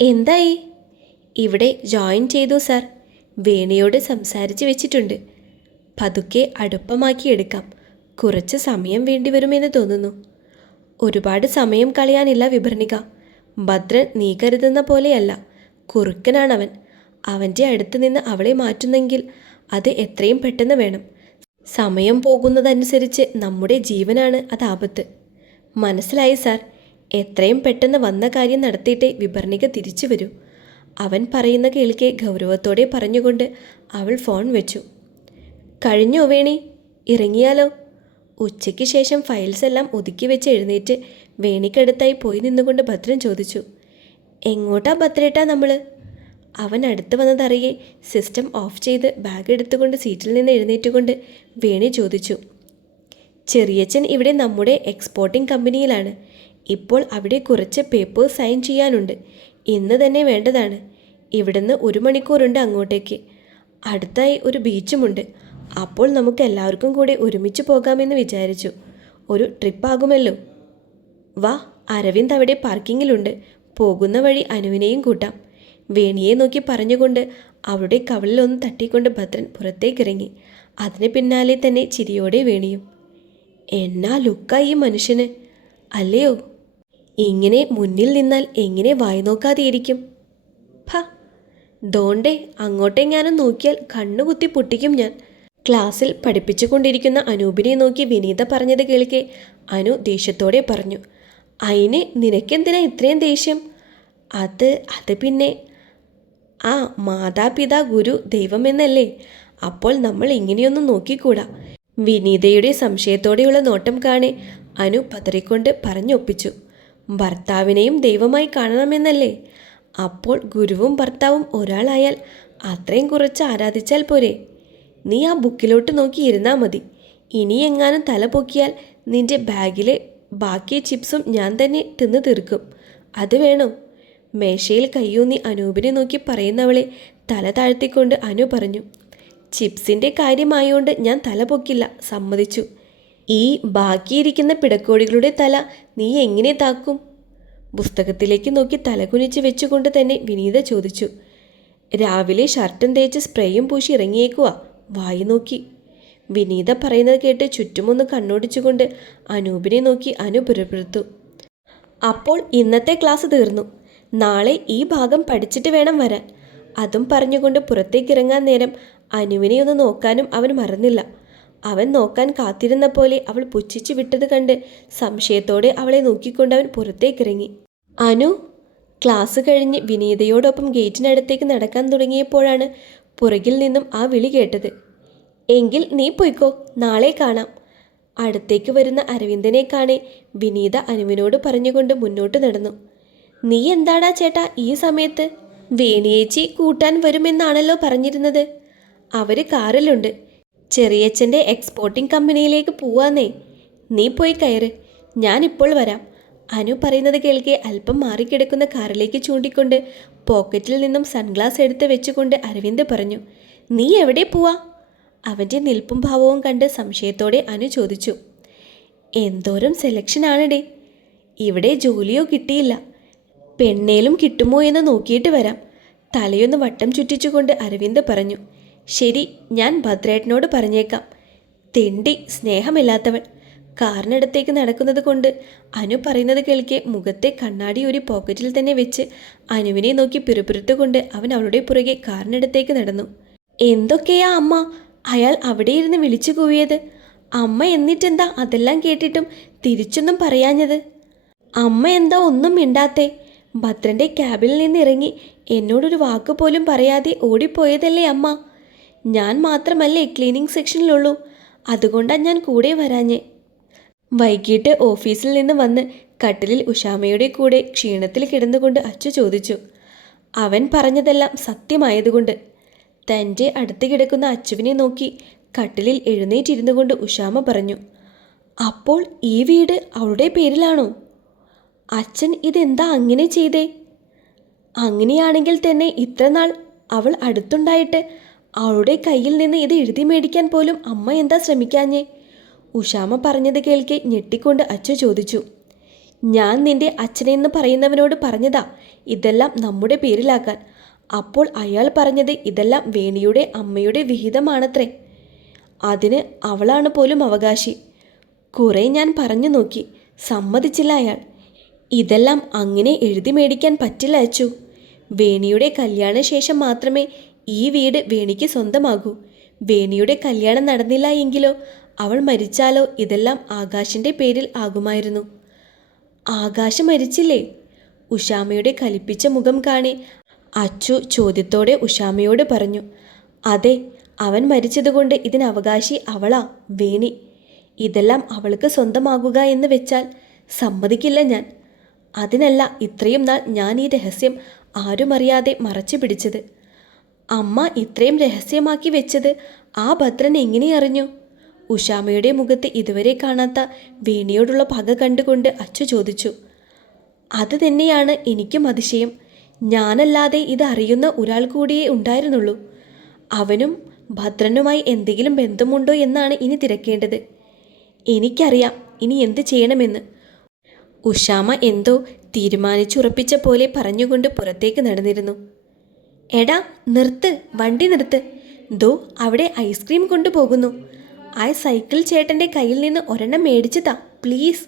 എന്തായി? ഇവിടെ ജോയിൻ ചെയ്തു സാർ വേണിയോട് സംസാരിച്ച് വെച്ചിട്ടുണ്ട്. പതുക്കെ അടുപ്പമാക്കി എടുക്കാം. കുറച്ച് സമയം വേണ്ടിവരുമെന്ന് തോന്നുന്നു. ഒരുപാട് സമയം കളയാനില്ല വിഭരണിക. ഭദ്രൻ നീ കരുതുന്ന പോലെയല്ല. കുറുക്കനാണവൻ. അവന്റെ അടുത്ത് നിന്ന് അവളെ മാറ്റുന്നെങ്കിൽ അത് എത്രയും പെട്ടെന്ന് വേണം. സമയം പോകുന്നതനുസരിച്ച് നമ്മുടെ ജീവനാണ് അത് ആപത്ത്. മനസ്സിലായി സാർ എത്രയും പെട്ടെന്ന് വന്ന കാര്യം നടത്തിയിട്ടേ വിഭർണിക തിരിച്ചു വരൂ. അവൻ പറയുന്ന കേൾക്കെ ഗൗരവത്തോടെ പറഞ്ഞുകൊണ്ട് അവൾ ഫോൺ വെച്ചു. കഴിഞ്ഞോ വേണി? ഇറങ്ങിയാലോ? ഉച്ചയ്ക്ക് ശേഷം ഫയൽസ് എല്ലാം ഒതുക്കി വെച്ച് എഴുന്നേറ്റ് വേണിക്കടുത്തായി പോയി നിന്നുകൊണ്ട് ഭദ്രൻ ചോദിച്ചു എങ്ങോട്ടാ ഭദ്രേട്ടാ നമ്മൾ അവൻ അടുത്ത് വന്നതറിയെ സിസ്റ്റം ഓഫ് ചെയ്ത് ബാഗ് എടുത്തുകൊണ്ട് സീറ്റിൽ നിന്ന് എഴുന്നേറ്റുകൊണ്ട് വേണി ചോദിച്ചു ചെറിയച്ഛൻ ഇവിടെ നമ്മുടെ എക്സ്പോർട്ടിംഗ് കമ്പനിയിലാണ് ഇപ്പോൾ അവിടെ കുറച്ച് പേപ്പേഴ്സ് സൈൻ ചെയ്യാനുണ്ട്. ഇന്ന് തന്നെ വേണ്ടതാണ്. ഇവിടുന്ന് ഒരു മണിക്കൂറുണ്ട് അങ്ങോട്ടേക്ക്. അടുത്തായി ഒരു ബീച്ചുമുണ്ട്. അപ്പോൾ നമുക്ക് എല്ലാവർക്കും കൂടി ഒരുമിച്ച് പോകാമെന്ന് വിചാരിച്ചു. ഒരു ട്രിപ്പാകുമല്ലോ വാ അരവിന്ദ് അവിടെ പാർക്കിങ്ങിലുണ്ട് പോകുന്ന വഴി അനുവിനെയും കൂട്ടാം. വേണിയെ നോക്കി പറഞ്ഞുകൊണ്ട് അവളുടെ കവളിലൊന്ന് തട്ടിക്കൊണ്ട് ഭദ്രൻ പുറത്തേക്കിറങ്ങി. അതിന് പിന്നാലെ തന്നെ ചിരിയോടെ വേണിയും. എന്നാ ലുക്കായി മനുഷ്യന്? അല്ലയോ? ഇങ്ങനെ മുന്നിൽ നിന്നാൽ എങ്ങനെ വായി നോക്കാതെയിരിക്കും? ഭ ദോണ്ടേ അങ്ങോട്ടെങ്ങാനും നോക്കിയാൽ കണ്ണുകുത്തി പൊട്ടിക്കും ഞാൻ. ക്ലാസ്സിൽ പഠിപ്പിച്ചുകൊണ്ടിരിക്കുന്ന അനൂപിനെ നോക്കി വിനീത പറഞ്ഞത് കേൾക്കെ. അനു ദേഷ്യത്തോടെ പറഞ്ഞു അയിന് നിനക്കെന്തിനാ ഇത്രയും ദേഷ്യം? അത് അത് പിന്നെ. ആ മാതാപിതാ ഗുരു ദൈവമെന്നല്ലേ. അപ്പോൾ നമ്മൾ ഇങ്ങനെയൊന്നും നോക്കിക്കൂടാ. വിനീതയുടെ സംശയത്തോടെയുള്ള നോട്ടം കാണെ അനു പതറിക്കൊണ്ട് പറഞ്ഞൊപ്പിച്ചു. ഭർത്താവിനെയും ദൈവമായി കാണണമെന്നല്ലേ? അപ്പോൾ ഗുരുവും ഭർത്താവും ഒരാളായാൽ അത്രയും കുറച്ച് ആരാധിച്ചാൽ പോരെ? നീ ആ ബുക്കിലോട്ട് നോക്കി ഇരുന്നാൽ മതി. ഇനി എങ്ങാനും തല പൊക്കിയാൽ നിന്റെ ബാഗിലെ ബാക്കി ചിപ്സും ഞാൻ തന്നെ തിന്ന് തീർക്കും. അത് വേണോ. മേശയിൽ കയ്യൂന്നി അനൂപിനെ നോക്കി പറയുന്നവളെ തല താഴ്ത്തിക്കൊണ്ട് അനു പറഞ്ഞു. ചിപ്സിന്റെ കാര്യമായോണ്ട് ഞാൻ തല പൊക്കില്ല സമ്മതിച്ചു. ഈ ബാക്കിയിരിക്കുന്ന പിടക്കോഴികളുടെ തല നീ എങ്ങനെ താക്കും? പുസ്തകത്തിലേക്ക് നോക്കി തലകുനിച്ച് വെച്ചുകൊണ്ട് തന്നെ വിനീത ചോദിച്ചു. രാവിലെ ഷർട്ടും തേച്ച് സ്പ്രേയും പൂശി ഇറങ്ങിയേക്കുവാ. വായി നോക്കി. വിനീത പറയുന്നത് കേട്ട് ചുറ്റുമൊന്ന് കണ്ണോടിച്ചുകൊണ്ട് അനൂപിനെ നോക്കി അനു പുരപ്പെടുത്തു. അപ്പോൾ ഇന്നത്തെ ക്ലാസ് തീർന്നു. നാളെ ഈ ഭാഗം പഠിച്ചിട്ട് വേണം വരാൻ. അതും പറഞ്ഞുകൊണ്ട് പുറത്തേക്കിറങ്ങാൻ നേരം അനുവിനെ ഒന്ന് നോക്കാനും അവൻ മറന്നില്ല. അവൻ നോക്കാൻ കാത്തിരുന്ന പോലെ അവൾ പുച്ഛിച്ചു വിട്ടത് കണ്ട് സംശയത്തോടെ അവളെ നോക്കിക്കൊണ്ട് അവൻ പുറത്തേക്കിറങ്ങി. അനു ക്ലാസ് കഴിഞ്ഞ് വിനീതയോടൊപ്പം ഗേറ്റിനടുത്തേക്ക് നടക്കാൻ തുടങ്ങിയപ്പോഴാണ് പുറകിൽ നിന്നും ആ വിളി കേട്ടത്. എങ്കിൽ നീ പൊയ്ക്കോ നാളെ കാണാം അടുത്തേക്ക് വരുന്ന അരവിന്ദനെ കാണെ വിനീത അനുവിനോട് പറഞ്ഞുകൊണ്ട് മുന്നോട്ട് നടന്നു. നീ എന്താടാ ചേട്ടാ ഈ സമയത്ത്? വേണിയേച്ചി കൂട്ടാൻ വരുമെന്നാണല്ലോ പറഞ്ഞിരുന്നത്. അവർ കാറിലുണ്ട്. ചെറിയച്ഛന്റെ എക്സ്പോർട്ടിംഗ് കമ്പനിയിലേക്ക് പോവാന്നേ. നീ പോയി കയറ്. ഞാനിപ്പോൾ വരാം. അനു പറയുന്നത് കേൾക്കെ അല്പം മാറിക്കിടക്കുന്ന കാറിലേക്ക് ചൂണ്ടിക്കൊണ്ട് പോക്കറ്റിൽ നിന്നും സൺഗ്ലാസ് എടുത്ത് വെച്ചുകൊണ്ട് അരവിന്ദ് പറഞ്ഞു നീ എവിടെ പോവാ? അവന്റെ നിൽപ്പും ഭാവവും കണ്ട് സംശയത്തോടെ അനു ചോദിച്ചു എന്തോരം സെലക്ഷനാണെടേ ഇവിടെ ജോലിയോ കിട്ടിയില്ല. പെണ്ണേലും കിട്ടുമോ എന്ന് നോക്കിയിട്ട് വരാം. തലയൊന്ന് വട്ടം ചുറ്റിച്ചുകൊണ്ട് അരവിന്ദ് പറഞ്ഞു ശരി ഞാൻ ഭദ്രേട്ടനോട് പറഞ്ഞേക്കാം. തെണ്ടി സ്നേഹമില്ലാത്തവൻ. കാറിനടുത്തേക്ക് നടക്കുന്നത് കൊണ്ട് അനു പറയുന്നത് കേൾക്കെ മുഖത്തെ കണ്ണാടി ഒരു പോക്കറ്റിൽ തന്നെ വെച്ച് അനുവിനെ നോക്കി പിറുപിറുത്തുകൊണ്ട് അവൻ അവളുടെ പുറകെ കാറിനടുത്തേക്ക് നടന്നു. എന്തൊക്കെയാ അമ്മ? അയാൾ അവിടെ ഇരുന്ന് വിളിച്ചു കൂവിയത്. അമ്മ എന്നിട്ടെന്താ അതെല്ലാം കേട്ടിട്ടും തിരിച്ചൊന്നും പറയാഞ്ഞത്? അമ്മ എന്താ ഒന്നും മിണ്ടാത്തെ? ഭദ്രന്റെ ക്യാബിൽ നിന്ന് ഇറങ്ങി എന്നോടൊരു വാക്ക് പോലും പറയാതെ ഓടിപ്പോയതല്ലേ അമ്മ? ഞാൻ മാത്രമല്ലേ ക്ലീനിങ് സെക്ഷനിലുള്ളൂ. അതുകൊണ്ടാണ് ഞാൻ കൂടെ വരാഞ്ഞേ. വൈകിട്ട് ഓഫീസിൽ നിന്ന് വന്ന് കട്ടിലിൽ ഉഷാമയുടെ കൂടെ ക്ഷീണത്തിൽ കിടന്നുകൊണ്ട് അച്ചു ചോദിച്ചു. അവൻ പറഞ്ഞതെല്ലാം സത്യമായതുകൊണ്ട്. തന്റെ അടുത്ത് കിടക്കുന്ന അച്ചുവിനെ നോക്കി കട്ടിലിൽ എഴുന്നേറ്റിരുന്നു കൊണ്ട് ഉഷാമ പറഞ്ഞു അപ്പോൾ ഈ വീട് അവളുടെ പേരിലാണോ? അച്ഛൻ ഇതെന്താ അങ്ങനെ ചെയ്തേ? അങ്ങനെയാണെങ്കിൽ തന്നെ ഇത്രനാൾ അവൾ അടുത്തുണ്ടായിട്ട് അവളുടെ കയ്യിൽ നിന്ന് ഇത് എഴുതി മേടിക്കാൻ പോലും അമ്മ എന്താ ശ്രമിക്കാഞ്ഞേ? ഉഷാമ പറഞ്ഞത് കേൾക്കെ ഞെട്ടിക്കൊണ്ട് അച്ചു ചോദിച്ചു. ഞാൻ നിന്റെ അച്ഛനെന്ന് പറയുന്നവനോട് പറഞ്ഞതാ ഇതെല്ലാം നമ്മുടെ പേരിലാക്കാൻ. അപ്പോൾ അയാൾ പറഞ്ഞത് ഇതെല്ലാം വേണിയുടെ അമ്മയുടെ വിഹിതമാണത്രേ. അതിന് അവളാണ് പോലും അവകാശി. കുറെ ഞാൻ പറഞ്ഞു നോക്കി സമ്മതിച്ചില്ല അയാൾ. ഇതെല്ലാം അങ്ങനെ എഴുതി മേടിക്കാൻ പറ്റില്ല അച്ചു. വേണിയുടെ കല്യാണശേഷം മാത്രമേ ഈ വീട് വേണിക്ക് സ്വന്തമാകൂ. വേണിയുടെ കല്യാണം നടന്നില്ല എങ്കിലോ അവൾ മരിച്ചാലോ ഇതെല്ലാം ആകാശിന്റെ പേരിൽ ആകുമായിരുന്നു. ആകാശം മരിച്ചില്ലേ? ഉഷാമയുടെ കലിപ്പിച്ച മുഖം കാണി അച്ചു ചോദ്യത്തോടെ ഉഷാമയോട് പറഞ്ഞു അതെ അവൻ മരിച്ചതുകൊണ്ട് ഇതിന് അവകാശി അവളാ വേണി. ഇതെല്ലാം അവൾക്ക് സ്വന്തമാകുക എന്ന് വെച്ചാൽ സമ്മതിക്കില്ല ഞാൻ. അതിനല്ല ഇത്രയും നാൾ ഞാൻ ഈ രഹസ്യം ആരും അറിയാതെ മറച്ചു പിടിച്ചത്. അമ്മ ഇത്രയും രഹസ്യമാക്കി വെച്ചത് ആ ഭദ്രൻ എങ്ങനെ അറിഞ്ഞു? ഉഷാമയുടെ മുഖത്ത് ഇതുവരെ കാണാത്ത വീണിയോടുള്ള പക കണ്ടുകൊണ്ട് അച്ചു ചോദിച്ചു. അത് തന്നെയാണ് എനിക്കും അതിശയം. ഞാനല്ലാതെ ഇത് അറിയുന്ന ഒരാൾ കൂടിയേ ഉണ്ടായിരുന്നുള്ളൂ. അവനും ഭദ്രനുമായി എന്തെങ്കിലും ബന്ധമുണ്ടോ എന്നാണ് ഇനി തിരക്കേണ്ടത്. എനിക്കറിയാം ഇനി എന്ത് ചെയ്യണമെന്ന്. ഉഷാമ എന്തോ തീരുമാനിച്ചുറപ്പിച്ച പോലെ പറഞ്ഞുകൊണ്ട് പുറത്തേക്ക് നടന്നിരുന്നു. എടാ നിർത്ത് വണ്ടി നിർത്ത്. ദോ അവിടെ ഐസ്ക്രീം കൊണ്ടുപോകുന്നു. ആ സൈക്കിൾ ചേട്ടന്റെ കയ്യിൽ നിന്ന് ഒരെണ്ണം മേടിച്ചതാ പ്ലീസ്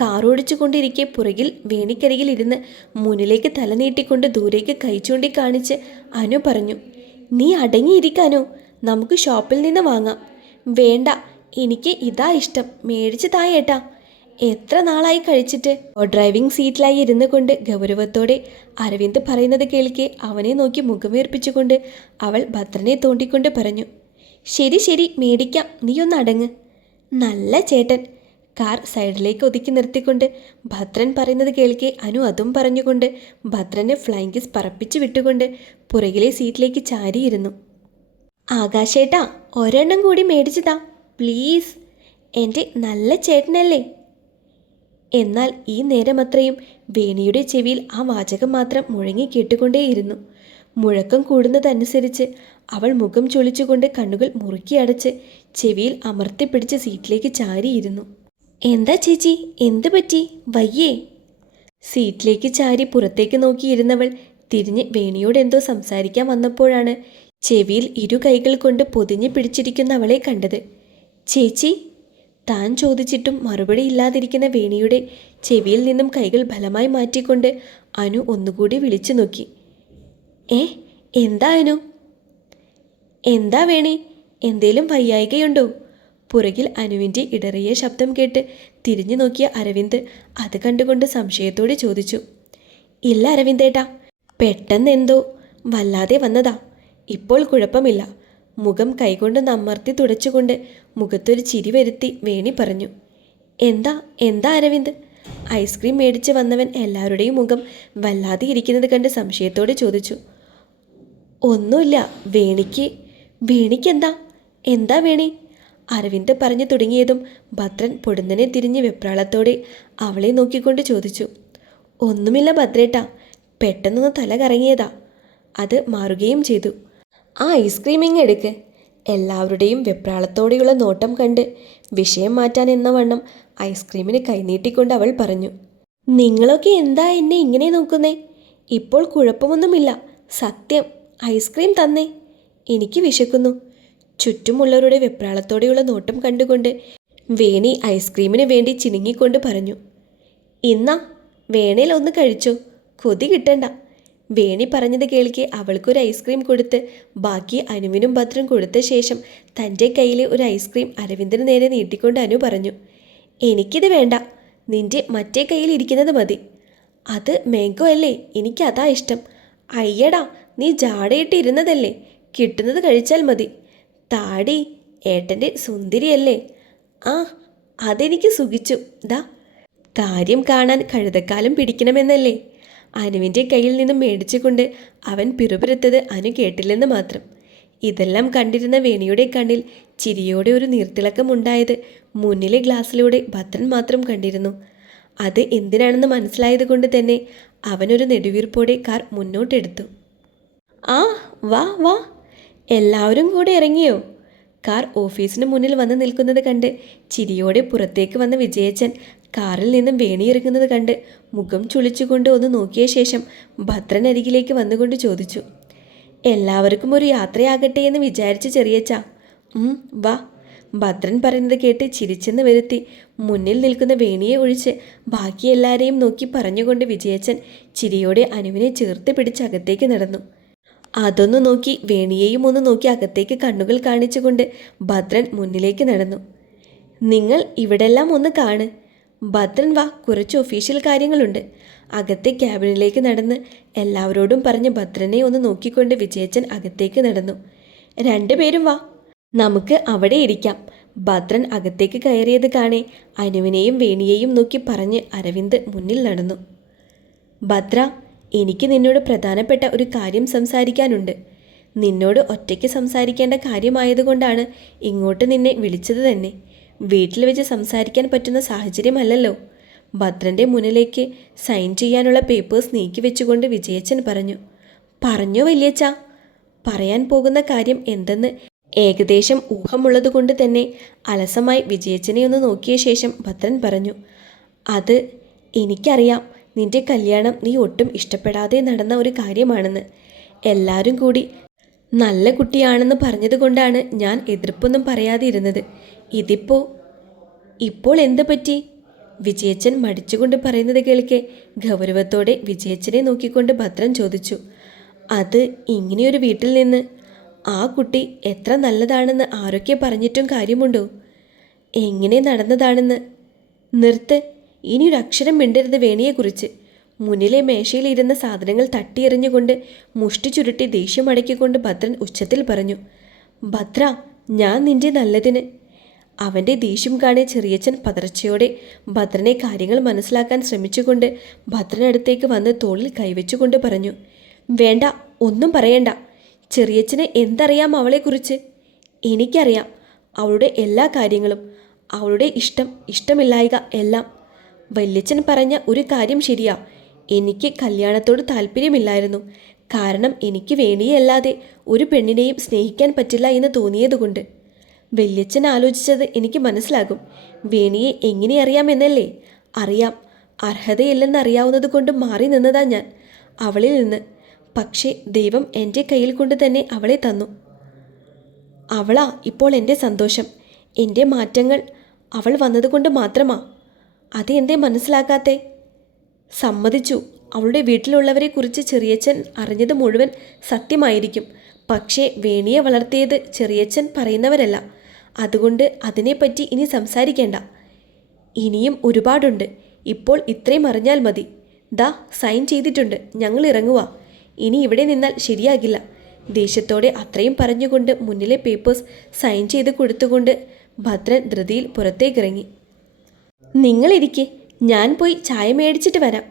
കാർ ഓടിച്ചു കൊണ്ടിരിക്കെ പുറകിൽ വേണിക്കരികിൽ ഇരുന്ന് മുന്നിലേക്ക് തല നീട്ടിക്കൊണ്ട് ദൂരേക്ക് കൈ ചൂണ്ടിക്കാണിച്ച് അനു പറഞ്ഞു നീ അടങ്ങിയിരിക്കാനോ? നമുക്ക് ഷോപ്പിൽ നിന്ന് വാങ്ങാം. വേണ്ട എനിക്ക് ഇതാ ഇഷ്ടം. മേടിച്ചതായേട്ടാ എത്ര നാളായി കഴിച്ചിട്ട്? ഡ്രൈവിംഗ് സീറ്റിലായി ഇരുന്നു കൊണ്ട് ഗൗരവത്തോടെ അരവിന്ദ് പറയുന്നത് കേൾക്കെ അവനെ നോക്കി മുഖമേർപ്പിച്ചുകൊണ്ട് അവൾ ഭദ്രനെ തോണ്ടിക്കൊണ്ട് പറഞ്ഞു ശരി ശരി മേടിക്കാം നീയൊന്ന് അടങ്ങ്. നല്ല ചേട്ടൻ. കാർ സൈഡിലേക്ക് ഒതുക്കി നിർത്തിക്കൊണ്ട് ഭദ്രൻ പറയുന്നത് കേൾക്കെ അനു അതും പറഞ്ഞുകൊണ്ട് ഭദ്രനെ ഫ്ലൈങ് കിസ് പറപ്പിച്ചു വിട്ടുകൊണ്ട് പുറകിലെ സീറ്റിലേക്ക് ചാരിയിരുന്നു. ആകാശേട്ടാ ഒരെണ്ണം കൂടി മേടിച്ചതാ പ്ലീസ് എന്റെ നല്ല ചേട്ടനല്ലേ എന്നാൽ ഈ നേരമത്രയും വേണിയുടെ ചെവിയിൽ ആ വാചകം മാത്രം മുഴങ്ങി കേട്ടുകൊണ്ടേയിരുന്നു. മുഴക്കം കൂടുന്നതനുസരിച്ച് അവൾ മുഖം ചൊളിച്ചുകൊണ്ട് കണ്ണുകൾ മുറുക്കി അടച്ച് ചെവിയിൽ അമർത്തിപ്പിടിച്ച് സീറ്റിലേക്ക് ചാരിയിരുന്നു. എന്താ ചേച്ചി? എന്ത് പറ്റി? വയ്യേ. സീറ്റിലേക്ക് ചാരി പുറത്തേക്ക് നോക്കിയിരുന്നവൾ തിരിഞ്ഞ് വേണിയോട് എന്തോ സംസാരിക്കാൻ വന്നപ്പോഴാണ് ചെവിയിൽ ഇരു കൈകൾ കൊണ്ട് പൊതിഞ്ഞു പിടിച്ചിരിക്കുന്ന അവളെ കണ്ടത്. ചേച്ചി താൻ ചോദിച്ചിട്ടും മറുപടി ഇല്ലാതിരിക്കുന്ന വേണിയുടെ ചെവിയിൽ നിന്നും കൈകൾ ബലമായി മാറ്റിക്കൊണ്ട് അനു ഒന്നുകൂടി വിളിച്ചു നോക്കി. ഏ എന്താ അനു? എന്താ വേണി എന്തേലും വയ്യായികയുണ്ടോ? പുറകിൽ അനുവിന്റെ ഇടറിയ ശബ്ദം കേട്ട് തിരിഞ്ഞു നോക്കിയ അരവിന്ദ് അത് കണ്ടുകൊണ്ട് സംശയത്തോടെ ചോദിച്ചു. ഇല്ല അരവിന്ദേട്ടാ പെട്ടെന്ന് എന്തോ വല്ലാതെ വന്നതാ. ഇപ്പോൾ കുഴപ്പമില്ല. മുഖം കൈകൊണ്ട് നമ്മർത്തി തുടച്ചുകൊണ്ട് മുഖത്തൊരു ചിരി വരുത്തി വേണി പറഞ്ഞു എന്താ എന്താ അരവിന്ദ്? ഐസ്ക്രീം മേടിച്ച് വന്നവൻ എല്ലാവരുടെയും മുഖം വല്ലാതെ ഇരിക്കുന്നത് കണ്ട് സംശയത്തോടെ ചോദിച്ചു ഒന്നുമില്ല വേണിക്ക് വേണിക്കെന്താ എന്താ വേണി? അരവിന്ദ് പറഞ്ഞു തുടങ്ങിയതും ഭദ്രൻ പൊടുന്നനെ തിരിഞ്ഞ് വെപ്രാളത്തോടെ അവളെ നോക്കിക്കൊണ്ട് ചോദിച്ചു ഒന്നുമില്ല ഭദ്രേട്ട പെട്ടെന്നൊന്ന് തല കറങ്ങിയതാ. അത് മാറുകയും ചെയ്തു. ആ ഐസ്ക്രീമിങ് എടുക്ക്. എല്ലാവരുടെയും വെപ്രാളത്തോടെയുള്ള നോട്ടം കണ്ട് വിഷയം മാറ്റാൻ എന്ന വണ്ണം ഐസ്ക്രീമിന് കൈനീട്ടിക്കൊണ്ട് അവൾ പറഞ്ഞു നിങ്ങളൊക്കെ എന്താ എന്നെ ഇങ്ങനെ നോക്കുന്നേ? ഇപ്പോൾ കുഴപ്പമൊന്നുമില്ല. സത്യം ഐസ്ക്രീം തന്നേ. എനിക്ക് വിശക്കുന്നു. ചുറ്റുമുള്ളവരുടെ വെപ്രാളത്തോടെയുള്ള നോട്ടം കണ്ടുകൊണ്ട് വേണി ഐസ്ക്രീമിന് വേണ്ടി ചിനുങ്ങിക്കൊണ്ട് പറഞ്ഞു ഇന്നാ വേണേൽ ഒന്ന് കഴിച്ചോ. കൊതി കിട്ടണ്ട. വേണി പറഞ്ഞത് കേൾക്കെ അവൾക്കൊരു ഐസ്ക്രീം കൊടുത്ത്. ബാക്കി അനുവിനും ഭദ്രം കൊടുത്ത ശേഷം തന്റെ കയ്യിൽ ഒരു ഐസ്ക്രീം അരവിന്ദന് നേരെ നീട്ടിക്കൊണ്ട് അനു പറഞ്ഞു എനിക്കിത് വേണ്ട. നിന്റെ മറ്റേ കയ്യിൽ ഇരിക്കുന്നത് മതി. അത് മാംഗോ അല്ലേ? എനിക്കതാ ഇഷ്ടം. അയ്യടാ നീ ജാടയിട്ട് ഇരുന്നതല്ലേ? കിട്ടുന്നത് കഴിച്ചാൽ മതി. താടി ഏട്ടന്റെ സുന്ദരിയല്ലേ? ആ അതെനിക്ക് സുഖിച്ചു. ദാ കാര്യം കാണാൻ കഴുതക്കാലം പിടിക്കണമെന്നല്ലേ? അനുവിന്റെ കയ്യിൽ നിന്നും മേടിച്ചുകൊണ്ട് അവൻ പിറുപിറുത്തത് അനു കേട്ടില്ലെന്ന് മാത്രം. ഇതെല്ലാം കണ്ടിരുന്ന വേണിയുടെ കണ്ണിൽ ചിരിയോടെ ഒരു നീർത്തിളക്കം ഉണ്ടായത് മുന്നിലെ ഗ്ലാസ്സിലൂടെ ഭദ്രൻ മാത്രം കണ്ടിരുന്നു. അത് എന്തിനാണെന്ന് മനസ്സിലായത് കൊണ്ട് തന്നെ അവനൊരു നെടുവീർപ്പോടെ കാർ മുന്നോട്ടെടുത്തു. ആ വാ വാ. എല്ലാവരും കൂടെ ഇറങ്ങിയോ? കാർ ഓഫീസിന് മുന്നിൽ വന്ന് നിൽക്കുന്നത് കണ്ട് ചിരിയോടെ പുറത്തേക്ക് വന്ന വിജയച്ചൻ കാറിൽ നിന്നും വേണിയിറങ്ങുന്നത് കണ്ട് മുഖം ചുളിച്ചുകൊണ്ട് ഒന്ന് നോക്കിയ ശേഷം ഭദ്രൻ അരികിലേക്ക് വന്നുകൊണ്ട് ചോദിച്ചു എല്ലാവർക്കും ഒരു യാത്രയാകട്ടെ എന്ന് വിചാരിച്ച് ചെറിയച്ച വാ. ഭദ്രൻ പറയുന്നത് കേട്ട് ചിരിച്ചെന്ന് വരുത്തി മുന്നിൽ നിൽക്കുന്ന വേണിയെ ഒഴിച്ച് ബാക്കി എല്ലാവരെയും നോക്കി പറഞ്ഞുകൊണ്ട് വിജയച്ചൻ ചിരിയോടെ അനുവിനെ ചേർത്ത് പിടിച്ച് അകത്തേക്ക് നടന്നു. അതൊന്നു നോക്കി വേണിയെയും ഒന്ന് നോക്കി അകത്തേക്ക് കണ്ണുകൾ കാണിച്ചുകൊണ്ട് ഭദ്രൻ മുന്നിലേക്ക് നടന്നു. നിങ്ങൾ ഇവിടെല്ലാം ഒന്ന് കാണ്. ഭദ്രൻ വാ കുറച്ച് ഒഫീഷ്യൽ കാര്യങ്ങളുണ്ട്. അകത്തെ ക്യാബിനിലേക്ക് നടന്ന് എല്ലാവരോടും പറഞ്ഞ് ഭദ്രനെ ഒന്ന് നോക്കിക്കൊണ്ട് വിജയച്ചൻ അകത്തേക്ക് നടന്നു. രണ്ടുപേരും വാ നമുക്ക് അവിടെ ഇരിക്കാം. ഭദ്രൻ അകത്തേക്ക് കയറിയത് കാണെ അനുവിനെയും വേണിയെയും നോക്കി പറഞ്ഞ് അരവിന്ദ് മുന്നിൽ നടന്നു. ഭദ്ര എനിക്ക് നിന്നോട് പ്രധാനപ്പെട്ട ഒരു കാര്യം സംസാരിക്കാനുണ്ട്. നിന്നോട് ഒറ്റയ്ക്ക് സംസാരിക്കേണ്ട കാര്യമായതുകൊണ്ടാണ് ഇങ്ങോട്ട് നിന്നെ വിളിച്ചത് തന്നെ. വീട്ടിൽ വെച്ച് സംസാരിക്കാൻ പറ്റുന്ന സാഹചര്യമല്ലല്ലോ. ഭദ്രന്റെ മുന്നിലേക്ക് സൈൻ ചെയ്യാനുള്ള പേപ്പേഴ്സ് നീക്കി വെച്ചുകൊണ്ട് വിജയച്ചൻ പറഞ്ഞു പറഞ്ഞോ വല്യച്ച പറയാൻ പോകുന്ന കാര്യം എന്തെന്ന്? ഏകദേശം ഊഹമുള്ളതുകൊണ്ട് തന്നെ അലസമായി വിജയച്ചനെ ഒന്ന് നോക്കിയ ശേഷം ഭദ്രൻ പറഞ്ഞു അത് എനിക്കറിയാം. നിന്റെ കല്യാണം നീ ഒട്ടും ഇഷ്ടപ്പെടാതെ നടന്ന ഒരു കാര്യമാണെന്ന്. എല്ലാവരും കൂടി നല്ല കുട്ടിയാണെന്ന് പറഞ്ഞതുകൊണ്ടാണ് ഞാൻ എതിർപ്പൊന്നും പറയാതെ ഇരുന്നത് ഇതിപ്പോ ഇപ്പോൾ എന്ത് പറ്റി? വിജയച്ചൻ മടിച്ചുകൊണ്ട് പറയുന്നത് കേൾക്കെ ഗൗരവത്തോടെ വിജയച്ചനെ നോക്കിക്കൊണ്ട് ഭദ്രൻ ചോദിച്ചു അത് ഇങ്ങനെയൊരു വീട്ടിൽ നിന്ന് ആ കുട്ടി എത്ര നല്ലതാണെന്ന് ആരൊക്കെ പറഞ്ഞിട്ടും കാര്യമുണ്ടോ? എങ്ങനെ നടന്നതാണെന്ന്? നിർത്ത് ഇനിയൊരു അക്ഷരം മിണ്ടരുത് വേണിയെക്കുറിച്ച്. മുന്നിലെ മേശയിലിരുന്ന സാധനങ്ങൾ തട്ടിയെറിഞ്ഞുകൊണ്ട് മുഷ്ടി ചുരുട്ടി ദേഷ്യം അടക്കിക്കൊണ്ട് ഭദ്രൻ ഉച്ചത്തിൽ പറഞ്ഞു ഭദ്ര ഞാൻ നിന്റെ നല്ലതിന് അവന്റെ ദേഷ്യം കാണെ ചെറിയച്ചൻ പതർച്ചയോടെ ഭദ്രനെ കാര്യങ്ങൾ മനസ്സിലാക്കാൻ ശ്രമിച്ചുകൊണ്ട് ഭദ്രനടുത്തേക്ക് വന്ന് തോളിൽ കൈവച്ചുകൊണ്ട് പറഞ്ഞു വേണ്ട ഒന്നും പറയണ്ട. ചെറിയച്ചന് എന്തറിയാം അവളെക്കുറിച്ച് എനിക്കറിയാം അവളുടെ എല്ലാ കാര്യങ്ങളും അവളുടെ ഇഷ്ടം ഇഷ്ടമില്ലായിക എല്ലാം. വല്യച്ഛൻ പറഞ്ഞ ഒരു കാര്യം ശരിയാ. എനിക്ക് കല്യാണത്തോട് താല്പര്യമില്ലായിരുന്നു. കാരണം എനിക്ക് വേണിയല്ലാതെ ഒരു പെണ്ണിനെയും സ്നേഹിക്കാൻ പറ്റില്ല എന്ന് തോന്നിയതുകൊണ്ട്. വല്യച്ഛൻ ആലോചിച്ചത് എനിക്ക് മനസ്സിലാകും. വേണിയെ എങ്ങനെ അറിയാമെന്നല്ലേ അറിയാം. അർഹതയില്ലെന്ന് അറിയാവുന്നത് കൊണ്ട് മാറി നിന്നതാ ഞാൻ. അവളിൽ നിന്ന്. പക്ഷേ ദൈവം എന്റെ കയ്യിൽ കൊണ്ട് തന്നെ അവളെ തന്നു. അവളാ ഇപ്പോൾ എന്റെ സന്തോഷം. എന്റെ മാറ്റങ്ങൾ അവൾ വന്നതുകൊണ്ട് മാത്രമാ. അത് എന്തേ മനസ്സിലാക്കാത്തെ? സമ്മതിച്ചു. അവളുടെ വീട്ടിലുള്ളവരെ കുറിച്ച് ചെറിയച്ഛൻ അറിഞ്ഞത് മുഴുവൻ സത്യമായിരിക്കും. പക്ഷേ വേണിയെ വളർത്തിയത് ചെറിയച്ഛൻ പറയുന്നവരല്ല. അതുകൊണ്ട് അതിനെപ്പറ്റി ഇനി സംസാരിക്കേണ്ട. ഇനിയും ഒരുപാടുണ്ട്. ഇപ്പോൾ ഇത്രയും അറിഞ്ഞാൽ മതി. ദാ സൈൻ ചെയ്തിട്ടുണ്ട്. ഞങ്ങൾ ഇറങ്ങുക ഇനി ഇവിടെ നിന്നാൽ ശരിയാകില്ല. ദേഷ്യത്തോടെ അത്രയും പറഞ്ഞുകൊണ്ട് മുന്നിലെ പേപ്പേഴ്സ് സൈൻ ചെയ്ത് കൊടുത്തുകൊണ്ട് ഭദ്രൻ ധൃതിയിൽ പുറത്തേക്കിറങ്ങി. നിങ്ങളിരിക്കെ ഞാൻ പോയി ചായ മേടിച്ചിട്ട് വരാം.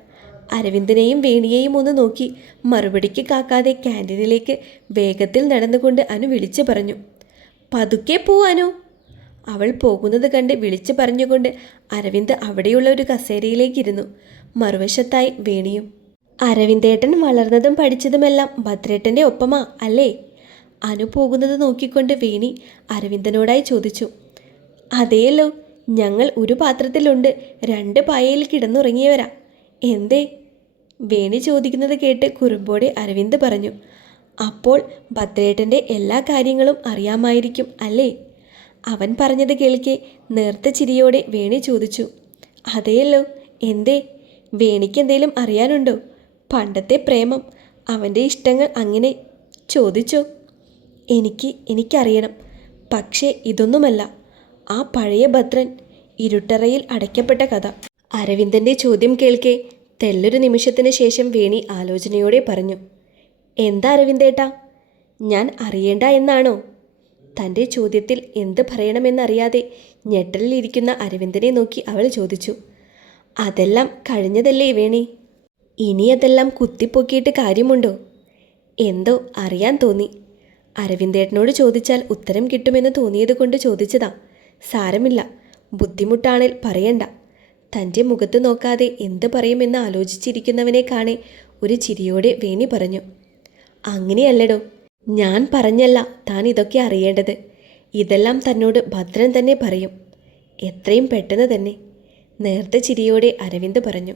അരവിന്ദനെയും വേണിയെയും ഒന്ന് നോക്കി മറുപടിക്ക് കാക്കാതെ ക്യാന്റീനിലേക്ക് വേഗത്തിൽ നടന്നുകൊണ്ട് അനു വിളിച്ചു പറഞ്ഞു. പതുക്കെ പോവാനോ? അവൾ പോകുന്നത് കണ്ട് വിളിച്ചു പറഞ്ഞുകൊണ്ട് അരവിന്ദ് അവിടെയുള്ള ഒരു കസേരയിലേക്കിരുന്നു. മറുവശത്തായി വേണിയും. അരവിന്ദേട്ടൻ വളർന്നതും പഠിച്ചതുമെല്ലാം ഭദ്രേട്ടന്റെ ഒപ്പമാ അല്ലേ? അനു പോകുന്നത് നോക്കിക്കൊണ്ട് വേണി അരവിന്ദനോടായി ചോദിച്ചു. അതേയല്ലോ ഞങ്ങൾ ഒരു പാത്രത്തിലുണ്ട് രണ്ട് പായയിൽ കിടന്നുറങ്ങിയവരാ. എന്തേ? വേണി ചോദിക്കുന്നത് കേട്ട് കുറുമ്പോടെ അരവിന്ദ് പറഞ്ഞു. അപ്പോൾ ഭദ്രേട്ടന്റെ എല്ലാ കാര്യങ്ങളും അറിയാമായിരിക്കും അല്ലേ? അവൻ പറഞ്ഞത് കേൾക്കെ നേർത്ത ചിരിയോടെ വേണി ചോദിച്ചു. അതേയല്ലോ എന്തേ? വേണിക്ക് എന്തേലും അറിയാനുണ്ടോ? പണ്ടത്തെ പ്രേമം അവന്റെ ഇഷ്ടങ്ങൾ അങ്ങനെ ചോദിച്ചോ? എനിക്ക് എനിക്കറിയണം. പക്ഷേ ഇതൊന്നുമല്ല. ആ പഴയ ഭദ്രൻ ഇരുട്ടറയിൽ അടയ്ക്കപ്പെട്ട കഥ. അരവിന്ദന്റെ ചോദ്യം കേൾക്കെ തെല്ലൊരു നിമിഷത്തിന് ശേഷം വേണി ആലോചനയോടെ പറഞ്ഞു. എന്താ അരവിന്ദേട്ടാ ഞാൻ അറിയേണ്ട എന്നാണോ? തന്റെ ചോദ്യത്തിൽ എന്ത് പറയണമെന്നറിയാതെ ഞെട്ടലിലിരിക്കുന്ന അരവിന്ദനെ നോക്കി അവൾ ചോദിച്ചു. അതെല്ലാം കഴിഞ്ഞതല്ലേ വേണി? ഇനി അതെല്ലാം കുത്തിപ്പൊക്കിയിട്ട് കാര്യമുണ്ടോ? എന്തോ അറിയാൻ തോന്നി. അരവിന്ദേട്ടനോട് ചോദിച്ചാൽ ഉത്തരം കിട്ടുമെന്ന് തോന്നിയത് കൊണ്ട് ചോദിച്ചതാ. സാരമില്ല ബുദ്ധിമുട്ടാണേൽ പറയണ്ട. തന്റെ മുഖത്ത് നോക്കാതെ എന്ത് പറയുമെന്ന് ആലോചിച്ചിരിക്കുന്നവനെ കാണെ ഒരു ചിരിയോടെ വേണി പറഞ്ഞു. അങ്ങനെയല്ലടോ. ഞാൻ പറഞ്ഞല്ല താൻ ഇതൊക്കെ അറിയേണ്ടത്. ഇതെല്ലാം തന്നോട് ഭദ്രൻ തന്നെ പറയും. എത്രയും പെട്ടെന്ന് തന്നെ. നേർത്ത ചിരിയോടെ അരവിന്ദ് പറഞ്ഞു.